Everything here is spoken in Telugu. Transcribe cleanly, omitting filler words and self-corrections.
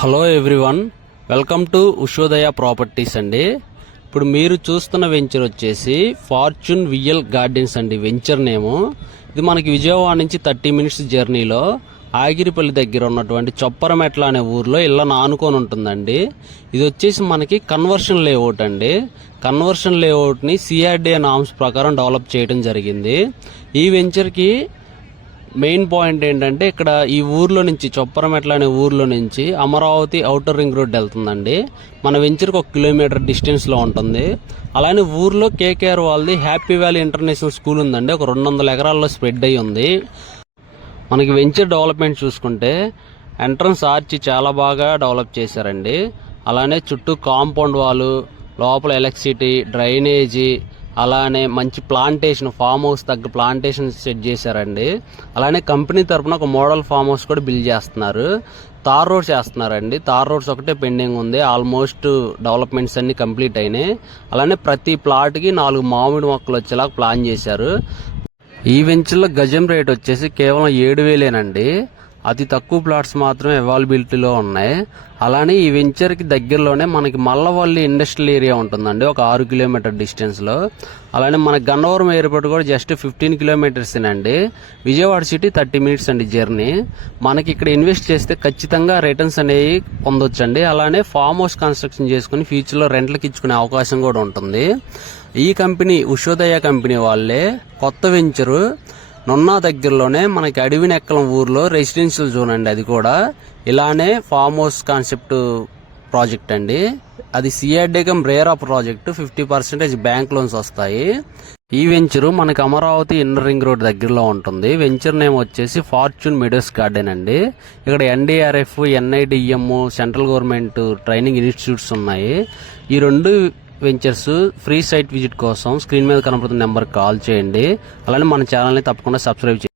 Hello everyone, welcome to Ushodaya properties అండి. ఇప్పుడు మీరు చూస్తున్న వెంచర్ వచ్చేసి ఫార్చ్యూన్ విఎల్ గార్డెన్స్ అండి. వెంచర్ నేము ఇది మనకి విజయవాడ నుంచి 30 మినిట్స్ జర్నీలో ఆగిరిపల్లి దగ్గర ఉన్నటువంటి చొప్పరమెట్ల అనే ఊర్లో ఇళ్ళ ఆనుకొని ఉంటుందండి. ఇది వచ్చేసి మనకి కన్వర్షన్ లేఅవుట్ అండి. కన్వర్షన్ లేఅవుట్ని సిఆర్డిఏ నామ్స్ ప్రకారం డెవలప్ చేయడం జరిగింది. ఈ వెంచర్కి మెయిన్ పాయింట్ ఏంటంటే ఇక్కడ ఈ ఊర్లో నుంచి చొప్పరమెట్ల అనే ఊర్లో నుంచి అమరావతి ఔటర్ రింగ్ రోడ్ వెళ్తుందండి. మన వెంచర్కి 1 కిలోమీటర్ డిస్టెన్స్లో ఉంటుంది. అలానే ఊర్లో కేకేఆర్ వాళ్ళది హ్యాపీ వ్యాలీ ఇంటర్నేషనల్ స్కూల్ ఉందండి. ఒక 200 ఎకరాల్లో స్ప్రెడ్ అయ్యి ఉంది. మనకి వెంచర్ డెవలప్మెంట్ చూసుకుంటే ఎంట్రన్స్ ఆర్చి చాలా బాగా డెవలప్ చేశారండి. అలానే చుట్టూ కాంపౌండ్ వాలు, లోపల ఎలక్ట్రిసిటీ, డ్రైనేజీ, అలానే మంచి ప్లాంటేషన్, ఫామ్ హౌస్ తగ్గ ప్లాంటేషన్ సెట్ చేశారండి. అలానే కంపెనీ తరఫున ఒక మోడల్ ఫామ్ హౌస్ కూడా బిల్డ్ చేస్తున్నారు. తార్ రోడ్స్ వేస్తున్నారండి. తార్ రోడ్స్ ఒకటే పెండింగ్ ఉంది. ఆల్మోస్ట్ డెవలప్మెంట్స్ అన్ని కంప్లీట్ అయినాయి. అలానే ప్రతి ప్లాట్కి 4 మామిడి మొక్కలు వచ్చేలా ప్లాన్ చేశారు. ఈ వెంచర్లో గజం రేట్ వచ్చేసి కేవలం 7,000 అతి తక్కువ ప్లాట్స్ మాత్రమే అవైలబిలిటీలో ఉన్నాయి. అలానే ఈ వెంచర్కి దగ్గరలోనే మనకి మల్లవల్లి ఇండస్ట్రియల్ ఏరియా ఉంటుందండి, ఒక 6 కిలోమీటర్ డిస్టెన్స్లో. అలానే మన గన్నవరం ఎయిర్పోర్ట్ కూడా జస్ట్ 15 కిలోమీటర్సేనండి. విజయవాడ సిటీ 30 మినిట్స్ అండి జర్నీ. మనకి ఇక్కడ ఇన్వెస్ట్ చేస్తే ఖచ్చితంగా రిటర్న్స్ అనేవి పొందొచ్చండి. అలానే ఫామ్ హౌస్ కన్స్ట్రక్షన్ చేసుకుని ఫ్యూచర్లో రెంట్లకి ఇచ్చుకునే అవకాశం కూడా ఉంటుంది. ఈ కంపెనీ ఉషోదయ కంపెనీ వాళ్ళే కొత్త వెంచరు నున్నా దగ్గరలోనే మనకి అడవినెక్కలం ఊర్లో రెసిడెన్షియల్ జోన్ అండి. అది కూడా ఇలానే ఫామ్ హౌస్ కాన్సెప్ట్ ప్రాజెక్ట్ అండి. అది సిఆర్డీకం రేరా ప్రాజెక్టు. 50% బ్యాంక్ లోన్స్ వస్తాయి. ఈ వెంచరు మనకి అమరావతి ఇన్నర్ రింగ్ రోడ్ దగ్గరలో ఉంటుంది. వెంచర్ నేమ్ వచ్చేసి ఫార్చ్యూన్ మెడోస్ గార్డెన్ అండి. ఇక్కడ NDRF, NIDM, central government training institutes ఉన్నాయి. ఈ 2 వెంచర్స్ ఫ్రీ సైట్ విజిట్ కోసం స్క్రీన్ మీద కనపడుతున్న నెంబర్కి కాల్ చేయండి. అలానే మన ఛానల్ని తప్పకుండా సబ్స్క్రైబ్ చేయండి.